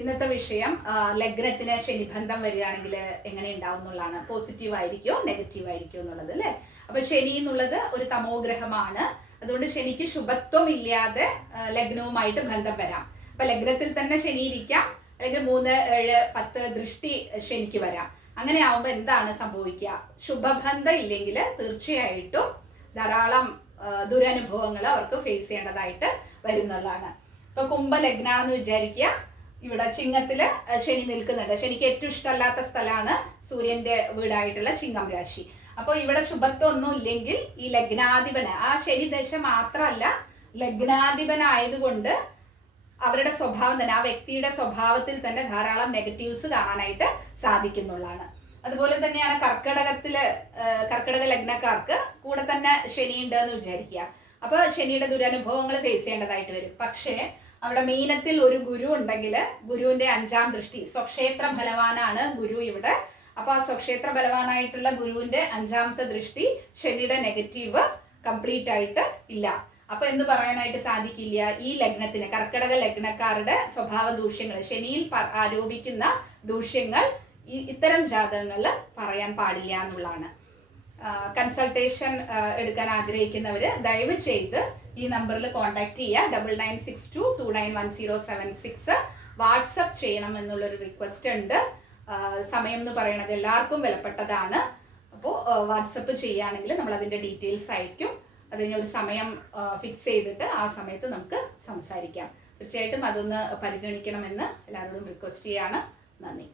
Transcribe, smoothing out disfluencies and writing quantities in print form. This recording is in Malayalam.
ഇന്നത്തെ വിഷയം ലഗ്നത്തിന് ശനിബന്ധം വരികയാണെങ്കിൽ എങ്ങനെ ഉണ്ടാവും എന്നുള്ളതാണ്. പോസിറ്റീവ് ആയിരിക്കോ നെഗറ്റീവ് ആയിരിക്കോ എന്നുള്ളത് അല്ലേ. അപ്പൊ ശനി എന്നുള്ളത് ഒരു തമോഗ്രഹമാണ്. അതുകൊണ്ട് ശനിക്ക് ശുഭത്വം ഇല്ലാതെ ലഗ്നവുമായിട്ട് ബന്ധം വരാം. അപ്പൊ ലഗ്നത്തിൽ തന്നെ ശനി ഇരിക്കാം, അല്ലെങ്കിൽ 3, 7, 10 ദൃഷ്ടി ശനിക്ക് വരാം. അങ്ങനെ ആവുമ്പോൾ എന്താണ് സംഭവിക്കുക? ശുഭബന്ധം ഇല്ലെങ്കിൽ തീർച്ചയായിട്ടും ധാരാളം ദുരനുഭവങ്ങൾ അവർക്ക് ഫേസ് ചെയ്യേണ്ടതായിട്ട് വരുന്നുള്ളതാണ്. ഇപ്പൊ കുംഭ ലഗ്നാണെന്ന് വിചാരിക്കുക, ഇവിടെ ചിങ്ങത്തില് ശനി നിൽക്കുന്നുണ്ട്. ശനിക്ക് ഏറ്റവും ഇഷ്ടമല്ലാത്ത സ്ഥലമാണ് സൂര്യന്റെ വീടായിട്ടുള്ള ചിങ്ങം രാശി. അപ്പോൾ ഇവിടെ ശുഭത്വം ഒന്നും ഇല്ലെങ്കിൽ ഈ ലഗ്നാധിപന്, ആ ശനി ദശ മാത്രമല്ല ലഗ്നാധിപനായതുകൊണ്ട് അവരുടെ സ്വഭാവം തന്നെ, ആ വ്യക്തിയുടെ സ്വഭാവത്തിൽ തന്നെ ധാരാളം നെഗറ്റീവ്സ് കാണാനായിട്ട് സാധിക്കുന്നുള്ളതാണ്. അതുപോലെ തന്നെയാണ് കർക്കിടക ലഗ്നക്കാർക്ക് കൂടെ തന്നെ ശനി ഉണ്ട് എന്ന് വിചാരിക്കുക. അപ്പൊ ശനിയുടെ ദുരനുഭവങ്ങൾ ഫേസ് ചെയ്യേണ്ടതായിട്ട് വരും. പക്ഷേ അവിടെ മീനത്തിൽ ഒരു ഗുരു ഉണ്ടെങ്കിൽ ഗുരുവിന്റെ 5ാം ദൃഷ്ടി, സ്വക്ഷേത്ര ബലവാനാണ് ഗുരു ഇവിടെ. അപ്പൊ ആ സ്വക്ഷേത്ര ബലവാനായിട്ടുള്ള ഗുരുവിന്റെ 5ാമത്തെ ദൃഷ്ടി ശനിയുടെ നെഗറ്റീവ് കംപ്ലീറ്റ് ആയിട്ട് ഇല്ല. അപ്പൊ എന്ന് പറയാനായിട്ട് സാധിക്കില്ല. ഈ ലഗ്നത്തിന്, കർക്കിടക ലഗ്നക്കാരുടെ സ്വഭാവ ദൂഷ്യങ്ങൾ, ശനിയിൽ ആരോപിക്കുന്ന ദൂഷ്യങ്ങൾ ഇത്തരം ജാതകങ്ങളിൽ പറയാൻ പാടില്ല എന്നുള്ളതാണ്. കൺസൾട്ടേഷൻ എടുക്കാൻ ആഗ്രഹിക്കുന്നവർ ദയവ് ചെയ്ത് ഈ നമ്പറിൽ കോൺടാക്ട് ചെയ്യുക. 9962291076 വാട്സപ്പ് ചെയ്യണം എന്നുള്ളൊരു റിക്വസ്റ്റ് ഉണ്ട്. സമയം എന്ന് പറയുന്നത് എല്ലാവർക്കും വിലപ്പെട്ടതാണ്. അപ്പോൾ വാട്സപ്പ് ചെയ്യുകയാണെങ്കിൽ നമ്മൾ അതിൻ്റെ ഡീറ്റെയിൽസ് അയക്കും. അതിന് ഒരു സമയം ഫിക്സ് ചെയ്തിട്ട് ആ സമയത്ത് നമുക്ക് സംസാരിക്കാം. തീർച്ചയായിട്ടും അതൊന്ന് പരിഗണിക്കണമെന്ന് എല്ലാവരോടും റിക്വസ്റ്റ് ചെയ്യാണ്. നന്ദി.